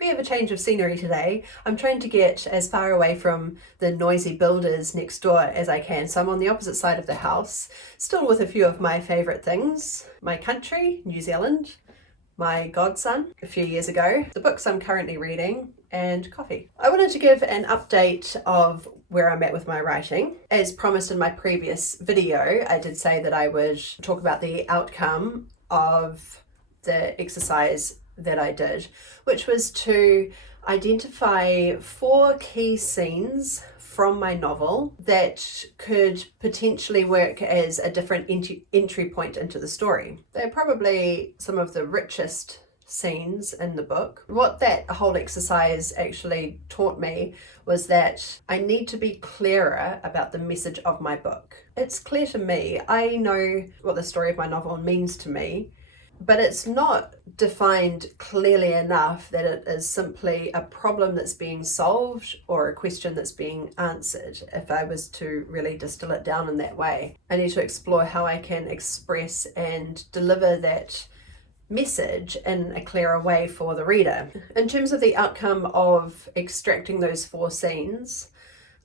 Bit of a change of scenery today. I'm trying to get as far away from the noisy builders next door as I can. So I'm on the opposite side of the house, still with a few of my favourite things. My country, New Zealand, my godson a few years ago, the books I'm currently reading, and coffee. I wanted to give an update of where I'm at with my writing. As promised in my previous video, I did say that I would talk about the outcome of the exercise that I did, which was to identify 4 key scenes from my novel that could potentially work as a different entry point into the story. They're probably some of the richest scenes in the book. What that whole exercise actually taught me was that I need to be clearer about the message of my book. It's clear to me. I know what the story of my novel means to me, but it's not defined clearly enough that it is simply a problem that's being solved or a question that's being answered. If I was to really distill it down in that way, I need to explore how I can express and deliver that message in a clearer way for the reader. In terms of the outcome of extracting those 4 scenes,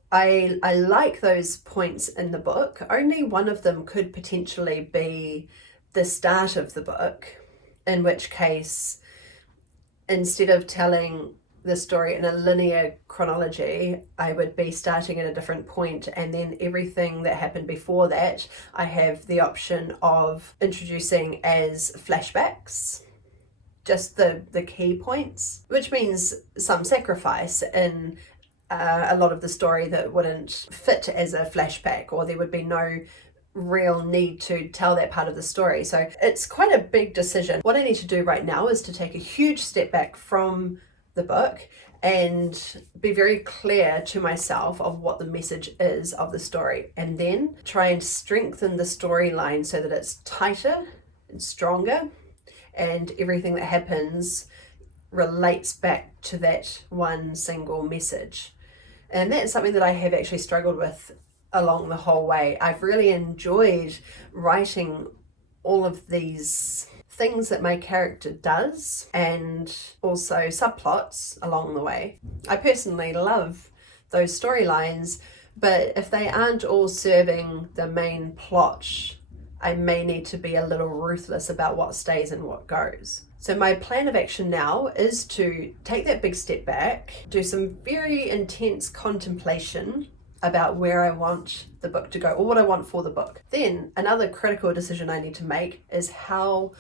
I like those points in the book. Only one of them could potentially be the start of the book, in which case, instead of telling the story in a linear chronology, I would be starting at a different point, and then everything that happened before that, I have the option of introducing as flashbacks, just the key points, which means some sacrifice in a lot of the story that wouldn't fit as a flashback, or there would be no real need to tell that part of the story. So it's quite a big decision. What I need to do right now is to take a huge step back from the book and be very clear to myself of what the message is of the story, and then try and strengthen the storyline so that it's tighter and stronger, and everything that happens relates back to that one single message. And that's something that I have actually struggled with along the whole way. I've really enjoyed writing all of these things that my character does, and also subplots along the way. I personally love those storylines, but if they aren't all serving the main plot, I may need to be a little ruthless about what stays and what goes. So my plan of action now is to take that big step back, do some very intense contemplation about where I want the book to go, or what I want for the book. Then another critical decision I need to make is how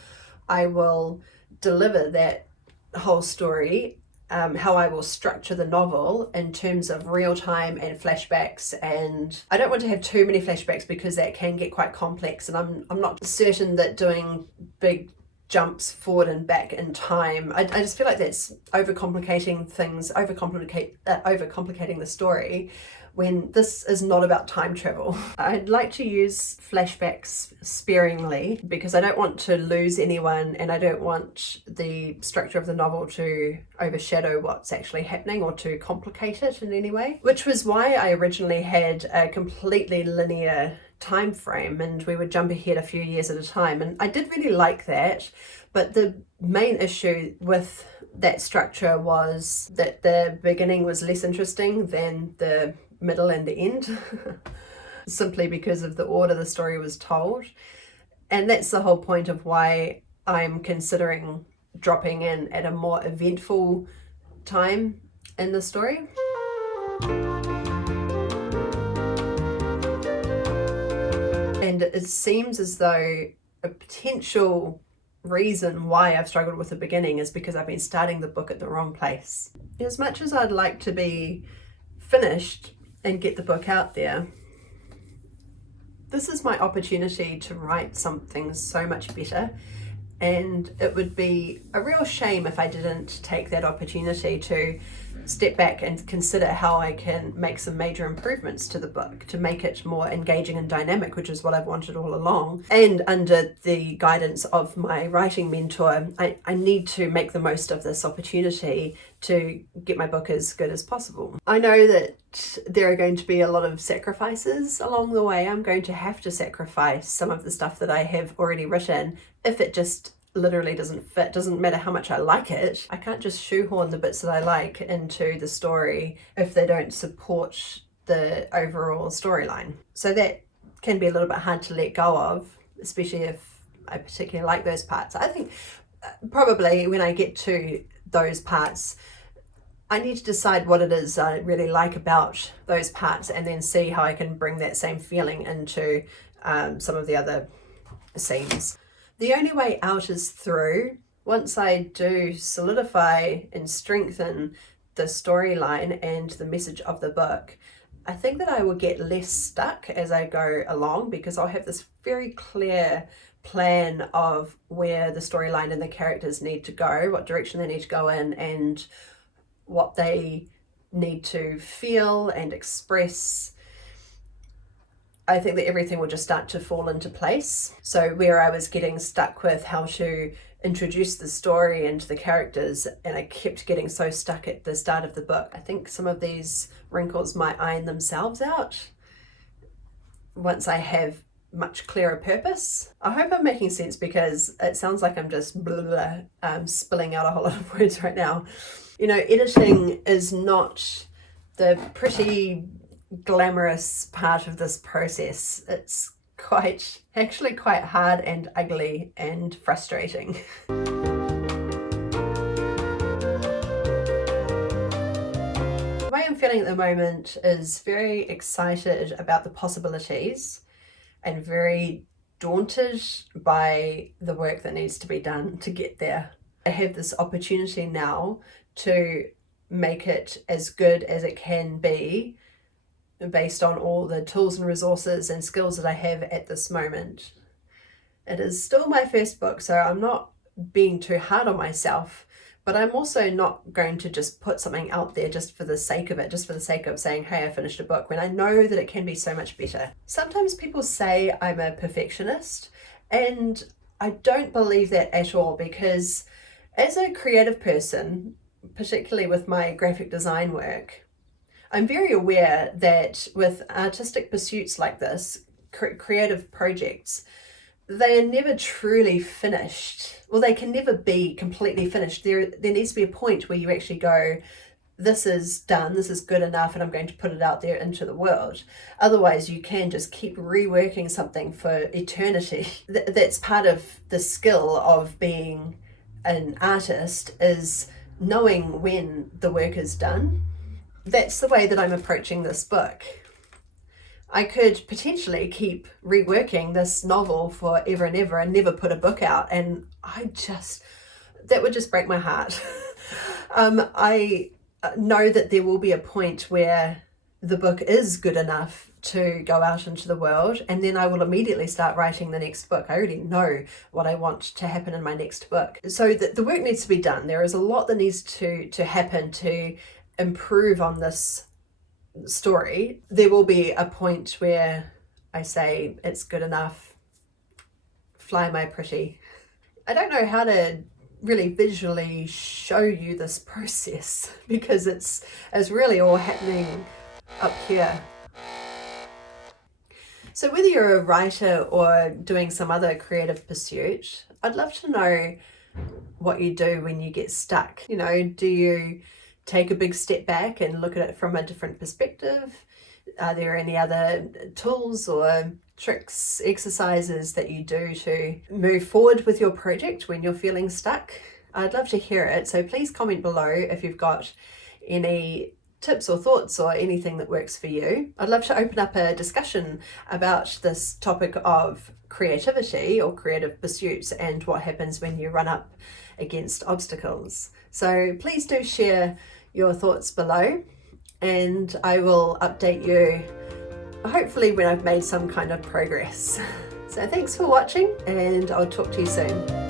I will deliver that whole story, how I will structure the novel in terms of real time and flashbacks. And I don't want to have too many flashbacks because that can get quite complex, and I'm not certain that doing big jumps forward and back in time, I just feel like that's overcomplicating things, overcomplicating the story, when this is not about time travel. I'd like to use flashbacks sparingly because I don't want to lose anyone, and I don't want the structure of the novel to overshadow what's actually happening or to complicate it in any way, which was why I originally had a completely linear time frame and we would jump ahead a few years at a time, and I did really like that. But the main issue with that structure was that the beginning was less interesting than the middle and the end simply because of the order the story was told. And that's the whole point of why I'm considering dropping in at a more eventful time in the story. And it seems as though a potential reason why I've struggled with the beginning is because I've been starting the book at the wrong place. As much as I'd like to be finished and get the book out there, this is my opportunity to write something so much better, and it would be a real shame if I didn't take that opportunity to step back and consider how I can make some major improvements to the book to make it more engaging and dynamic, which is what I've wanted all along. And under the guidance of my writing mentor, I need to make the most of this opportunity to get my book as good as possible. I know that there are going to be a lot of sacrifices along the way. I'm going to have to sacrifice some of the stuff that I have already written if it just literally doesn't fit, doesn't matter how much I like it, I can't just shoehorn the bits that I like into the story if they don't support the overall storyline. So that can be a little bit hard to let go of, especially if I particularly like those parts. I think probably when I get to those parts, I need to decide what it is I really like about those parts and then see how I can bring that same feeling into some of the other scenes. The only way out is through. Once I do solidify and strengthen the storyline and the message of the book, I think that I will get less stuck as I go along, because I'll have this very clear plan of where the storyline and the characters need to go, what direction they need to go in, and what they need to feel and express. I think that everything will just start to fall into place. So where I was getting stuck with how to introduce the story and the characters, and I kept getting so stuck at the start of the book, I think some of these wrinkles might iron themselves out once I have much clearer purpose. I hope I'm making sense, because it sounds like I'm just spilling out a whole lot of words right now. You know, editing is not the pretty glamorous part of this process. It's actually quite hard and ugly and frustrating. The way I'm feeling at the moment is very excited about the possibilities and very daunted by the work that needs to be done to get there. I have this opportunity now to make it as good as it can be based on all the tools and resources and skills that I have at this moment. It is still my first book, so I'm not being too hard on myself, but I'm also not going to just put something out there just for the sake of it, just for the sake of saying, hey, I finished a book, when I know that it can be so much better. Sometimes people say I'm a perfectionist, and I don't believe that at all, because as a creative person, particularly with my graphic design work, I'm very aware that with artistic pursuits like this, creative projects, they are never truly finished, or they can never be completely finished. There needs to be a point where you actually go, this is done, this is good enough, and I'm going to put it out there into the world. Otherwise, you can just keep reworking something for eternity. That's part of the skill of being an artist, is knowing when the work is done. That's the way that I'm approaching this book. I could potentially keep reworking this novel forever and ever and never put a book out, and that would just break my heart. I know that there will be a point where the book is good enough to go out into the world, and then I will immediately start writing the next book. I already know what I want to happen in my next book. So the work needs to be done. There is a lot that needs to happen to improve on this story. There will be a point where I say it's good enough, fly my pretty. I don't know how to really visually show you this process, because it's really all happening up here. So whether you're a writer or doing some other creative pursuit, I'd love to know what you do when you get stuck. You know, do you take a big step back and look at it from a different perspective? Are there any other tools or tricks, exercises that you do to move forward with your project when you're feeling stuck? I'd love to hear it. So please comment below if you've got any tips or thoughts or anything that works for you. I'd love to open up a discussion about this topic of creativity or creative pursuits and what happens when you run up against obstacles. So please do share your thoughts below, and I will update you hopefully when I've made some kind of progress. So thanks for watching, and I'll talk to you soon.